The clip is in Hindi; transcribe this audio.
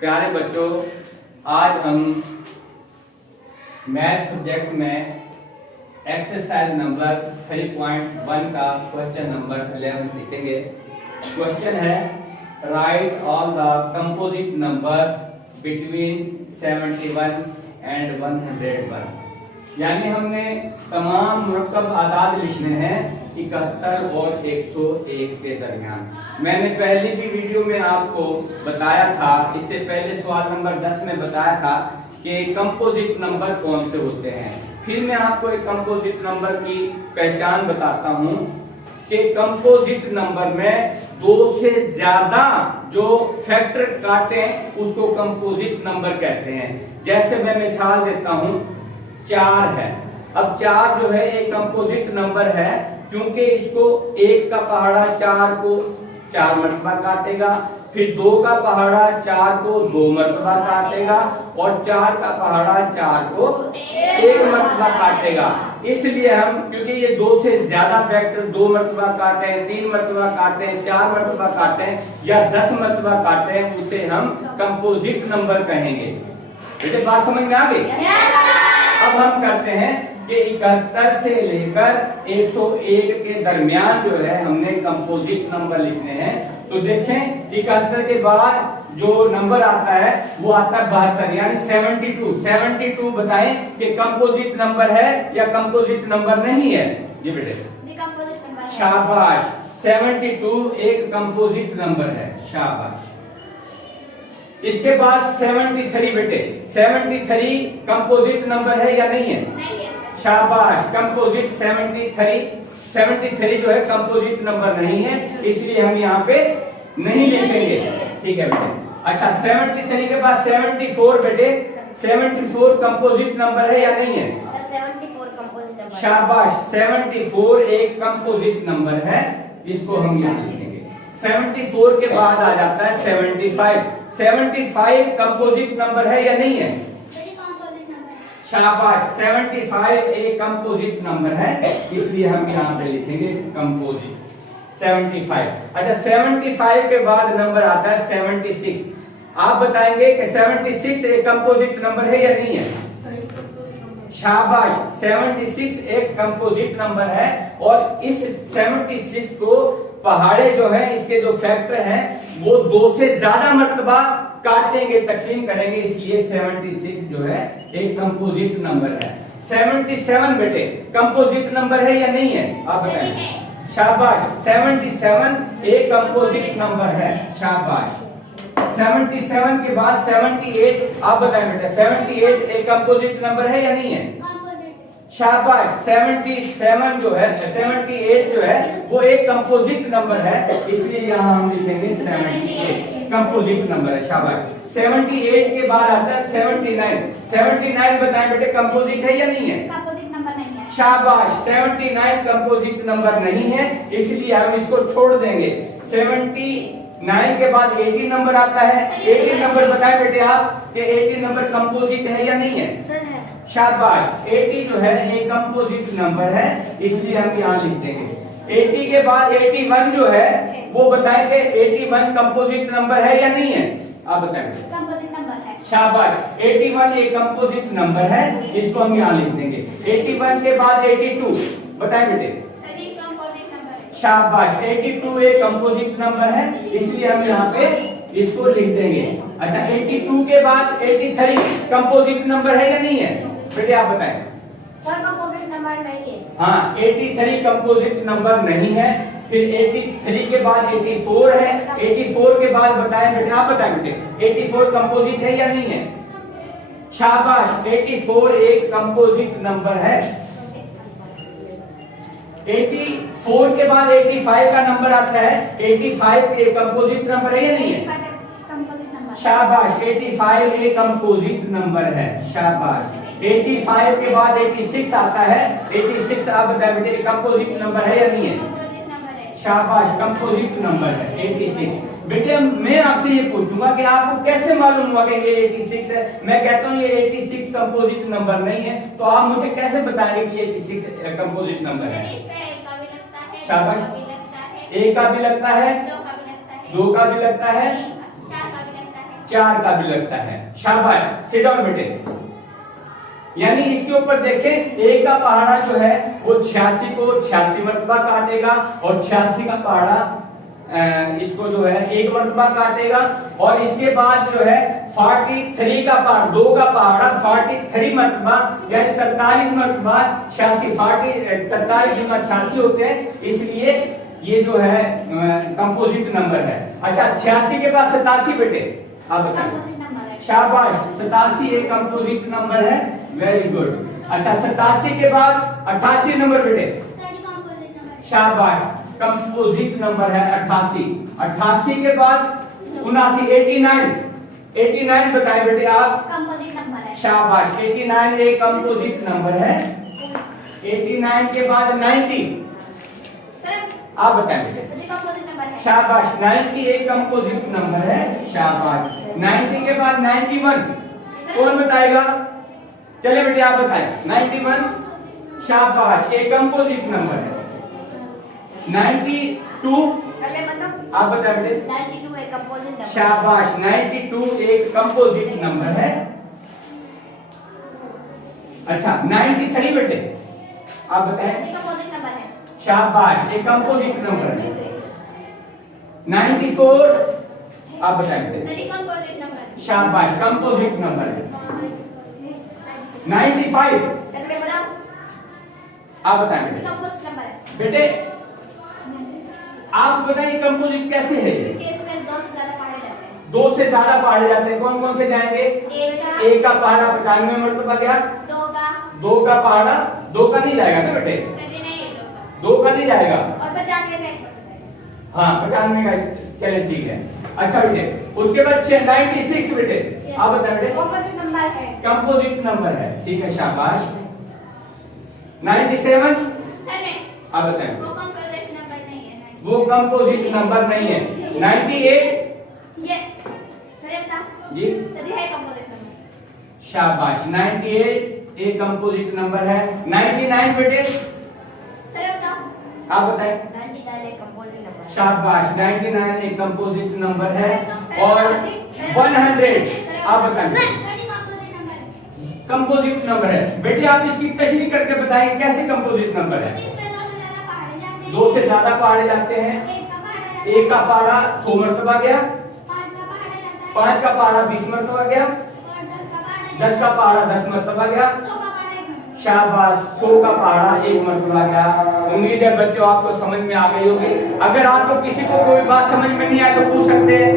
प्यारे बच्चों, आज हम मैथ सब्जेक्ट में एक्सरसाइज नंबर 3.1 का क्वेश्चन नंबर 11 सीखेंगे। क्वेश्चन है right all the composite numbers between 71 and 101। यानी हमने तमाम मुरक्कब आदाद लिखने हैं 71 और 101 के दरमियान। मैंने पहली भी वीडियो में आपको बताया था, इससे पहले सवाल नंबर 10 में बताया था कि कंपोजिट नंबर कौन से होते हैं। फिर मैं आपको एक कंपोजिट नंबर की पहचान बताता हूं कि कंपोजिट नंबर में दो से ज्यादा जो फैक्टर काटे उसको कंपोजिट नंबर कहते हैं। जैसे मैं मिसाल देता हूं, 4 है। अब 4 जो है एक कंपोजिट नंबर है क्योंकि इसको 1 का पहाड़ा 4 को 4 मरतबा काटेगा, फिर 2 का पहाड़ा 4 को 2 मरतबा काटेगा और 4 का पहाड़ा 4 को 1 मरतबा काटेगा। इसलिए हम, क्योंकि ये 2 से ज्यादा फैक्टर 2 मरतबा काटे, 3 मरतबा काटे, 4 मरतबा काटे या 10 मरतबा काटे, उसे हम कंपोजिट नंबर कहेंगे। बेटे बात समझ में आ गई? अब हम करते हैं कि 71 से लेकर 101 के दरमियान जो है हमने कंपोजिट नंबर लिखने हैं। तो देखें 71 के बाद जो नंबर आता है वो आता है 72, यानी 72। 72 बताएं कि कंपोजिट नंबर है या कंपोजिट नंबर नहीं है। जी बेटे, शाबाश, 72 एक कंपोजिट नंबर है, शाबाश। इसके बाद 73 बेटे, 73 कंपोजिट नंबर है या नहीं है? नहीं है। शाबाश, कंपोजिट 73 जो है कंपोजिट नंबर नहीं है, इसलिए हम यहाँ पे नहीं लिखेंगे। ठीक है बेटे। अच्छा, 73 के बाद 74 बेटे, 74 कंपोजिट नंबर है या नहीं है? 74 कंपोजिट नंबर। शाबाश, 74 एक कंपोजिट नंबर है, इसको हम यहाँ लिखेंगे। 74 के बाद आ जाता है 75। 75 कंपोजिट नंबर है या नहीं है? शाबाश, 75 एक कंपोजिट नंबर है, इसलिए हम यहाँ पे लिखेंगे कंपोजिट 75। अच्छा, 75 के बाद नंबर आता है 76। आप बताएंगे कि 76 एक कंपोजिट नंबर है या नहीं है? शाबाश, 76 एक कंपोजिट नंबर है और इस 76 को पहाड़े जो है इसके जो फैक्टर हैं वो 2 से ज्यादा मर्तबा काटेंगे, तकसीम करेंगे, इसलिए 76 जो है एक कंपोजिट नंबर है। 77 बेटे कंपोजिट नंबर है या नहीं है? आप बताएं। शाबाश, 77 एक कंपोजिट नंबर है, शाबाश। 77 के बाद 78, आप बताएं बेटा, 78 एक कंपोजिट नंबर है या नहीं है? शाबाश, 77 जो है, 78 जो है वो एक कंपोजिट नंबर है, इसलिए यहाँ हम लिखेंगे 78 कंपोजिट नंबर है, शाबाश। 78 के बाद आता है 79। 79 बताएं बेटे कंपोजिट है या नहीं है? कंपोजिट नंबर नहीं है। शाबाश, 79 कंपोजिट नंबर नहीं है, इसलिए हम इसको छोड़ देंगे। 79 के बाद 80 नंबर आता है। 80 नंबर बताएं बेटे आप कि 80 नंबर कंपोजिट है या नहीं है? सर है। शाबाश, 80 जो है एक कंपोजिट नंबर है, इसलिए हम यहाँ लिख देंगे। 80 के बाद 81 जो है वो बताएंगे 81 कंपोजिट नंबर है या नहीं है? आप बताएंगे। कंपोजिट नंबर है। शाबाश, 81 एक कंपोजिट नंबर है, इसको हम यहाँ लिख देंगे। 81 के बाद 82 बताएं बेटे। कंपोजिट नंबर है। शाबाश, 82 एक कंपोजिट नंबर है, इसलिए हम यहाँ पे इसको लिख देंगे। अच्छा, 82 के बाद 83 कंपोजिट नंबर है या नहीं है? बेटे आप बताएं। सर कंपोजिट नंबर नहीं है। हाँ, 83 कंपोजिट नंबर नहीं है। फिर 83 के बाद 84 है। 84 के बाद बताएं बेटे, आप बताएं बेटे, 84 कंपोजिट है या नहीं है? शाबाश, 84 एक कंपोजिट नंबर है। 84 के बाद 85 का नंबर आता है। 85 एक कंपोजिट नंबर है या नहीं है? शाबाश, 85 एक कंपोजिट नंबर है, शाबाश। 85 के बाद 86 आता है। 86 आप बताएं बेटे कंपोजिट नंबर है या नहीं है? शाबाश, कंपोजिट नंबर है 86। बेटे मैं आपसे ये पूछूंगा कि आपको कैसे मालूम हुआ कि ये 86 है? मैं कहता हूँ ये 86 कंपोजिट नंबर नहीं है, तो आप मुझे कैसे बताएंगे कि ये 86 कंपोजिट नंबर है? शाबाश, 1 का भी लगता है, 2 का भी लगता है, 4 का भी लगता है। शाबाश, सिट डाउन बेटे। यानी इसके ऊपर देखें, ए का पहाड़ा जो है वो 86 को 86 मरतबा काटेगा और 86 का पहाड़ा इसको जो है 1 मरतबा काटेगा, और इसके बाद जो है 43 का पहाड़ा, 2 का पहाड़ा 43 मरतबा यानी 43 मरतबा 86, 43 गुना 86 होते हैं, इसलिए ये जो है कंपोजिट नंबर है। अच्छा, 86 के बाद 87 बेटे, आप बताइए। कंपोजिट नंबर है। शाबाश, 87 एक कंपोजिट नंबर है, वेरी गुड। अच्छा, 87 के बाद 88 नंबर बेटे, सर ये कंपोजिट नंबर है। शाबाश, कंपोजिट नंबर है 88। 88 के बाद 79, 89 बताए बेटे आप। कंपोजिट नंबर है। शाबाश, 89 एक कंपोजिट नंबर है। 89 के बाद 90, सर आप बताएं बेटे। ये कंपोजिट नंबर है। शाबाश, 90 एक कंपोजिट नंबर है। शाबाश, 90 के बाद 91, कौन बताएगा? चले बेटे आप बताएं। 91, शाबाश, एक कंपोजिट नंबर है। 92, मैं बताऊं? आप बताएं बेटे। 92 एक कंपोजिट नंबर। शाबाश, 92 एक कंपोजिट नंबर है। अच्छा, 93 बेटे, आप बताएं। ये कंपोजिट नंबर है। शाबाश, एक कंपोजिट नंबर है। 94, आप बताएं बेटे। सर ये कंपोजिट नंबर है। शाबाश, कंपोजिट नंबर है। 95, सर मैं बताऊं? आप बताएं ये बेटे। कंपोजिट नंबर है। बेटे आप बताइए कंपोजिट कैसे है? क्योंकि इसमें 2 से ज्यादा पहाड़े जाते हैं। 2 से ज्यादा पहाड़े जाते हैं, कौन कौन से जाएंगे? एक का पहाड़ा 95 मरतबा गया, 2 का पहाड़ा 2 का नहीं जाएगा ना बेटे, सर ये नहीं है 2 का नहीं जाएगा। और 95 का हाँ, 95 का, चले ठीक है। अच्छा बेटे, उसके बाद 96 बेटे, आप बताएं बेटे। कंपोजिट नंबर है। कंपोजिट नंबर है, ठीक है, शाबाश। 97, सर नहीं, आप बताएं। वो कंपोजिट नंबर नहीं है। वो कंपोजिट नंबर नहीं है। 98, ये सर ये बताओ। जी सर ये है कंपोजिट नंबर। शाबाश, 98 एक कंपोजिट नंबर है। 99 बेटे, सर ये बताओ। आप बताएं। 99 एक कंपोजिट नंबर है। शाबाश, 99 एक कंपोजिट नंबर है। और 100, आप बताएं। सर ये कंपोजिट नंबर है। कंपोजिट नंबर है बेटे, आप इसकी तशरीह करके बताएंगे कैसे कंपोजिट नंबर है? इसमें 2 से ज्यादा पहाड़े जाते हैं। 2 से ज्यादा पहाड़े जाते हैं। एक का पहाड़ा जाता है। 1 का पहाड़ा 100 मरतबा गया, 5 का पहाड़ा जाता है। 5 का पहाड़ा 20 मरतबा गया, और 10 का पहाड़ा 10 का पहाड़ा 10 मरतबा गया। 100 का पहाड़ा 1 मिनट। शाबाश, 100 का पहाड़ा 1 मरतबा गया। उम्मीद है बच्चों आपको समझ में आ गई होगी। अगर आपको किसी को कोई बात समझ में नहीं आए तो पूछ सकते हैं।